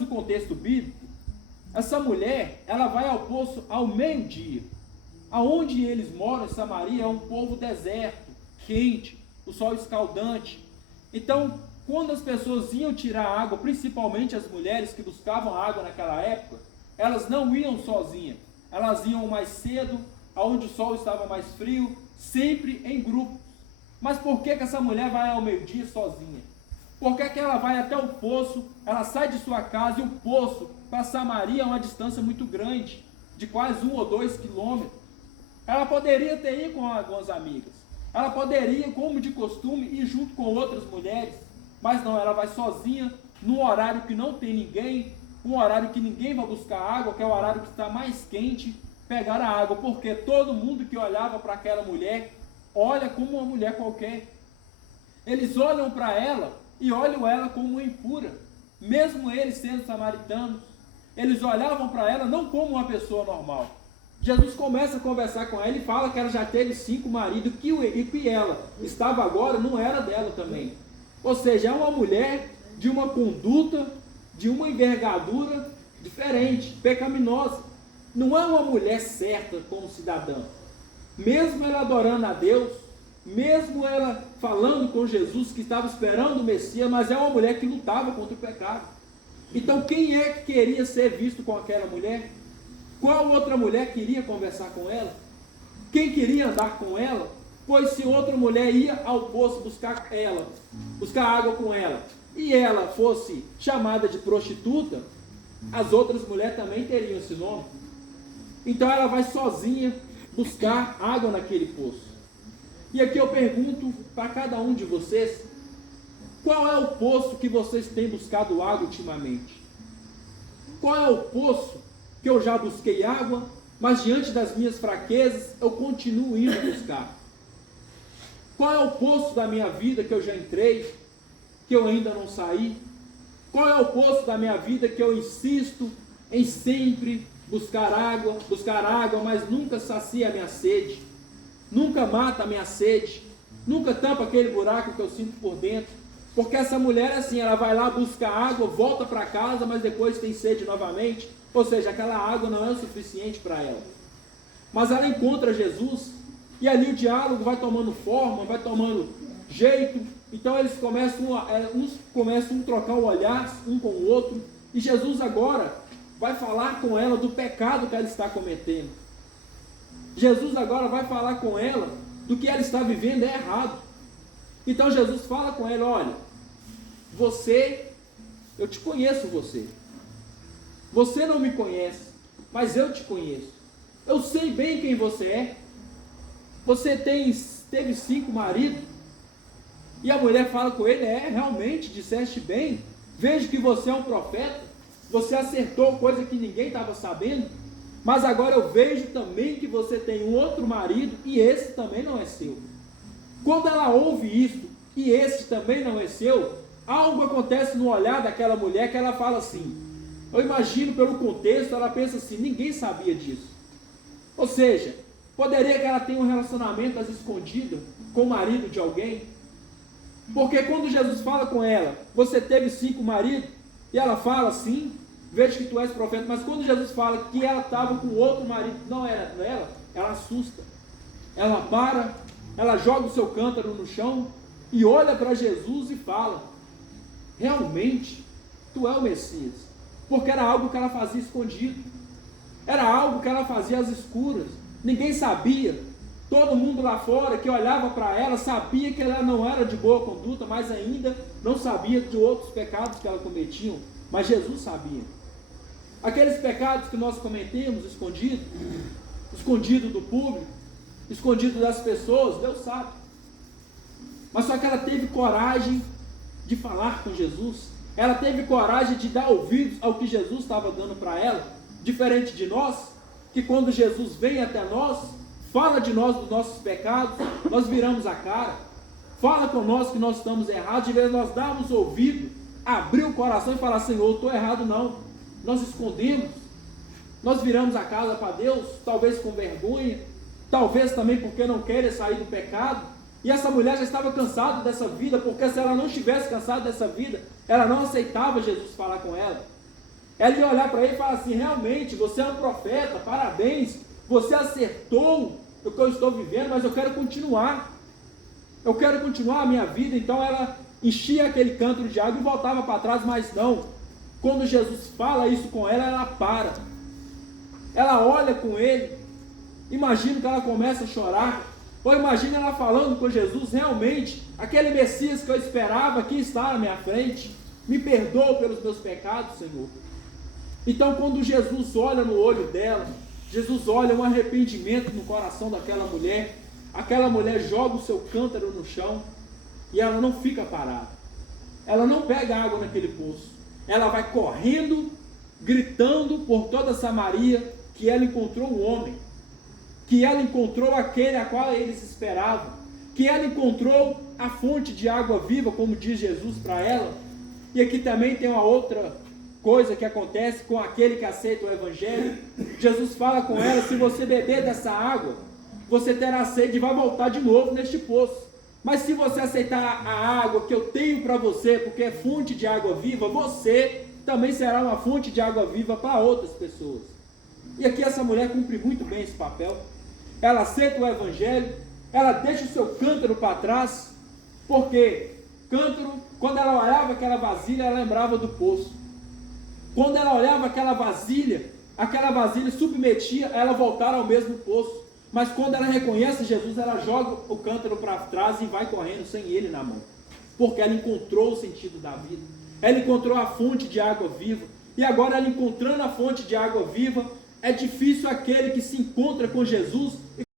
o contexto bíblico, essa mulher, ela vai ao poço ao meio-dia. Aonde eles moram, em Samaria, é um povo deserto, quente, o sol escaldante. Então, quando as pessoas iam tirar água, principalmente as mulheres que buscavam água naquela época, elas não iam sozinhas, elas iam mais cedo, aonde o sol estava mais frio, sempre em grupo. Mas por que essa mulher vai ao meio-dia sozinha? Por que ela vai até o poço, ela sai de sua casa, e o poço para Samaria é uma distância muito grande, de quase 1 ou 2 quilômetros. Ela poderia ter ido com algumas amigas, ela poderia, como de costume, ir junto com outras mulheres, mas não, ela vai sozinha, num horário que não tem ninguém, um horário que ninguém vai buscar água, que é o horário que está mais quente, pegar a água, porque todo mundo que olhava para aquela mulher, olha como uma mulher qualquer. Eles olham para ela e olham ela como uma impura, mesmo eles sendo samaritanos, eles olhavam para ela não como uma pessoa normal. Jesus começa a conversar com ela e fala que ela já teve 5 maridos, e que ela estava agora não era dela também. Ou seja, é uma mulher de uma conduta, de uma envergadura diferente, pecaminosa. Não é uma mulher certa como cidadã. Mesmo ela adorando a Deus, mesmo ela falando com Jesus, que estava esperando o Messias, mas é uma mulher que lutava contra o pecado. Então quem é que queria ser visto com aquela mulher? Qual outra mulher queria conversar com ela? Quem queria andar com ela? Pois se outra mulher ia ao poço buscar água com ela, e ela fosse chamada de prostituta, as outras mulheres também teriam esse nome. Então ela vai sozinha buscar água naquele poço. E aqui eu pergunto para cada um de vocês, qual é o poço que vocês têm buscado água ultimamente? Qual é o poço que eu já busquei água, mas diante das minhas fraquezas eu continuo indo buscar? Qual é o poço da minha vida que eu já entrei, que eu ainda não saí? Qual é o poço da minha vida que eu insisto em sempre buscar água, mas nunca sacia a minha sede, nunca mata a minha sede, nunca tampa aquele buraco que eu sinto por dentro? Porque essa mulher assim, ela vai lá buscar água, volta para casa, mas depois tem sede novamente, ou seja, aquela água não é o suficiente para ela. Mas ela encontra Jesus, e ali o diálogo vai tomando forma, vai tomando jeito. Então eles começam a trocar o olhar um com o outro, e Jesus agora vai falar com ela do pecado que ela está cometendo. Jesus agora vai falar com ela do que ela está vivendo é errado. Então Jesus fala com ela: olha, eu te conheço você. Você não me conhece, mas eu te conheço. Eu sei bem quem você é. Você teve 5 maridos. E a mulher fala com ele: realmente, disseste bem. Vejo que você é um profeta. Você acertou coisa que ninguém estava sabendo. Mas agora eu vejo também que você tem um outro marido, e esse também não é seu. Quando ela ouve isso, e esse também não é seu, algo acontece no olhar daquela mulher, que ela fala assim, eu imagino pelo contexto, ela pensa assim: ninguém sabia disso. Ou seja, poderia que ela tenha um relacionamento às escondidas com o marido de alguém. Porque quando Jesus fala com ela: você teve 5 maridos, e ela fala assim, vejo que tu és profeta, mas quando Jesus fala que ela estava com outro marido, não era dela, ela assusta. Ela para, ela joga o seu cântaro no chão, e olha para Jesus e fala: realmente, tu é o Messias. Porque era algo que ela fazia escondido, era algo que ela fazia às escuras, ninguém sabia. Todo mundo lá fora que olhava para ela sabia que ela não era de boa conduta, mas ainda não sabia de outros pecados que ela cometia. Mas Jesus sabia. Aqueles pecados que nós cometemos escondido do público, escondido das pessoas, Deus sabe. Mas só que ela teve coragem de falar com Jesus. Ela teve coragem de dar ouvidos ao que Jesus estava dando para ela. Diferente de nós, que quando Jesus vem até nós, fala de nós, dos nossos pecados, nós viramos a cara, fala com nós que nós estamos errados, de vez nós darmos ouvido, abrir o coração e falar: Senhor, eu estou errado não. Nós escondemos, nós viramos a casa para Deus, talvez com vergonha, talvez também porque não querem sair do pecado. E essa mulher já estava cansada dessa vida, porque se ela não estivesse cansada dessa vida, ela não aceitava Jesus falar com ela. Ela ia olhar para ele e falar assim: realmente, você é um profeta, parabéns, você acertou o que eu estou vivendo, mas eu quero continuar. Eu quero continuar a minha vida. Então ela enchia aquele cântaro de água e voltava para trás, mas não. Quando Jesus fala isso com ela, ela para. Ela olha com ele. Imagino que ela começa a chorar. Ou imagina ela falando com Jesus: realmente, aquele Messias que eu esperava aqui está na minha frente. Me perdoa pelos meus pecados, Senhor. Então quando Jesus olha no olho dela, Jesus olha um arrependimento no coração daquela mulher. Aquela mulher joga o seu cântaro no chão e ela não fica parada. Ela não pega água naquele poço. Ela vai correndo, gritando por toda Samaria que ela encontrou um homem, que ela encontrou aquele a qual eles esperavam, que ela encontrou a fonte de água viva, como diz Jesus para ela. E aqui também tem uma outra coisa que acontece com aquele que aceita o Evangelho. Jesus fala com ela: se você beber dessa água, você terá sede e vai voltar de novo neste poço. Mas se você aceitar a água que eu tenho para você, porque é fonte de água viva, você também será uma fonte de água viva para outras pessoas. E aqui essa mulher cumpre muito bem esse papel. Ela aceita o Evangelho, ela deixa o seu cântaro para trás, porque cântaro, quando ela olhava aquela vasilha, ela lembrava do poço. Quando ela olhava aquela vasilha submetia ela a voltar ao mesmo poço. Mas quando ela reconhece Jesus, ela joga o cântaro para trás e vai correndo sem ele na mão. Porque ela encontrou o sentido da vida. Ela encontrou a fonte de água viva. E agora ela encontrando a fonte de água viva, é difícil aquele que se encontra com Jesus